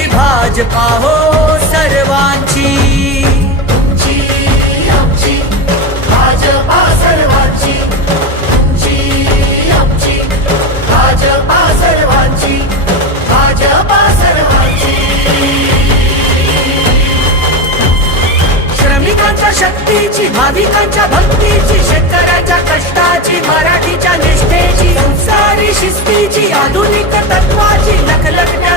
आमची भाजपा हो सर्वांची. श्रमिकांच्या शक्तीची भाविकांच्या भक्तीची शेतकऱ्याच्या कष्टाची मराठीच्या निष्ठेची संसारी शिस्तीची आधुनिक तत्वाची लखलखत्या